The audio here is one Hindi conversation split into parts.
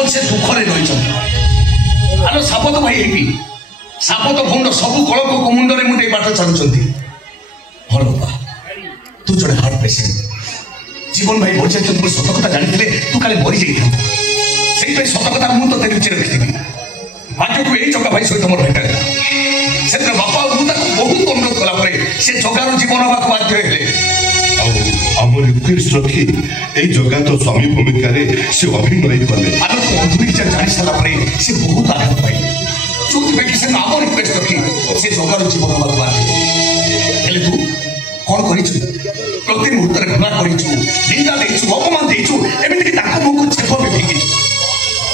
आजीवन से दुखरे रही आलो सापत भाई हेबी सापत भौंड सबू कलक को मुंडे मुंडे बाट चलुंट भल बा तू जड़े हार्ट पेसेंट जीवन भाई बचे तुम सत कथा जानी तू काले मरी जाइए सत कथा मुझे तो लुचि रखी भाग्य को यही जगह भाई सहित मोर भेट से बापा बहुत अनुरोध कला से जगार जीवन हवा बाध्य आमर रिक्वेस्ट रखी ए जगह तो स्वामी भूमिका से अभिनय कले आलोक अधूरी जानी सारा से बहुत आघात पाई जो से आम रिक्वेस्ट रखी से जगार जीवन हवा बाध्य तू कौन कर प्रति मुहूर्त घृणा कर निंदा देचु अपमान देचु एमती मुख को छेप फिंगी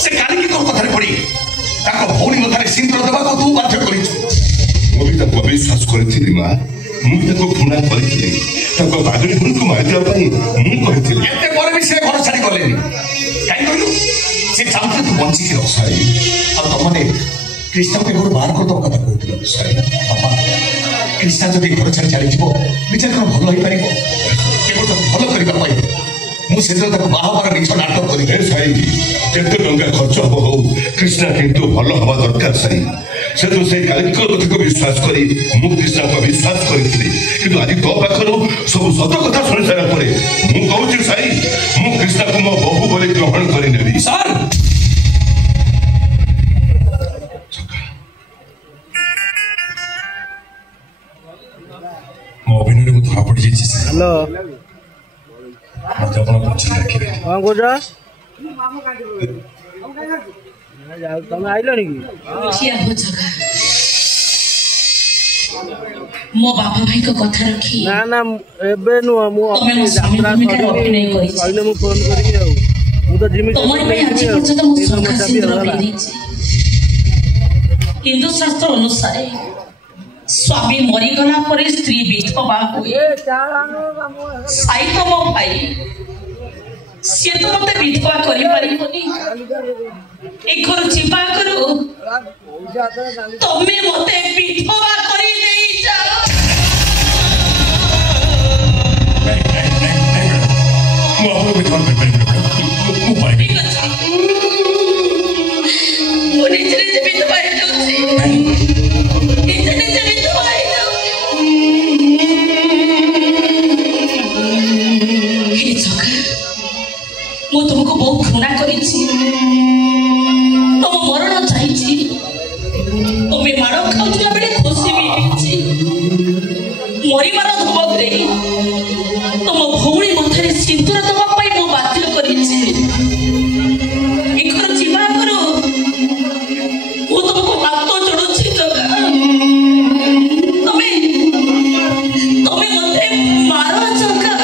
से कालिकी तोर कथार पड़ी भौणी मथारे सिंदूर देवा तू बाध्य कर विश्वास करी माँ मुझे घृणा करी बागड़ी भूल को मारिदेवाई मुझे भी से घर छाड़ी गले कहीं कहलु से चाहते तू बंचिक रह सारी तुमने कृष्णा को घर बाहर कर कथा कहते सारी बापा कृष्णा जब घर छाड़ी चली विचार कर भल हो पार केवल भल करने मुझे बाहाबार निज नाटक कर साई जिते टंका खर्च हम हो कृष्णा किंतु भल हवा दरकार साई से तो से कालिकर कथा को विश्वास करी मु कृष्णा को विश्वास करी किंतु आज तो पाखर सब सत कथा शुणी सारा पर मु कहूँ साई मु कृष्णा को मो बहु बोली ग्रहण कर नेबी सर मो अभिनय को धरा पड़ जाइए हेलो मत अपना पछे रखिबे कौन कर तुम आइल मो बाबा भाई को कथा रखी ना ना एबे नु मु यात्रा कहले मु फोन करी मु तो जिमी तमरे पे आज पर्यंत मु संखा सिंदूर पी हिंदू शास्त्र अनुसार स्वामी मरी गला पर स्त्री विधवा हुए साई तो मो भाई सी तो मत विधवा करी पारिबनी ए घर जीवा करू तमे मते विधवा करी देई जाओ मो आपको विधवा कर मो भाई मो निजरे विधवा है जाउछी तुमको बहुत घृणा करी तुम मरण चाहिए तुम्हें माड़ खाऊला बेले खुशी भी मरबार धमक दे तुम भौणी मथारे सिंदूर देवाई मु बातिल कर जीवा करो वो तुमको हाथ जोड़ुची जगह तुम्हें मते मार जगह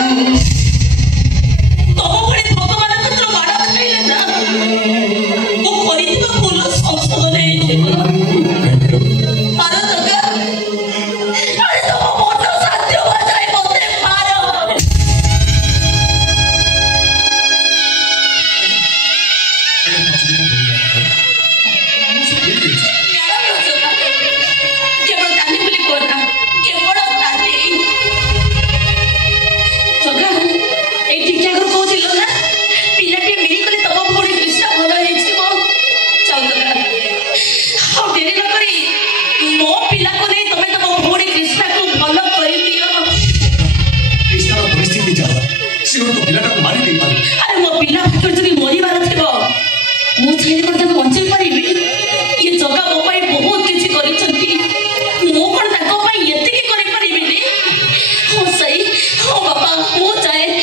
हो सही हो बाबा हो जाए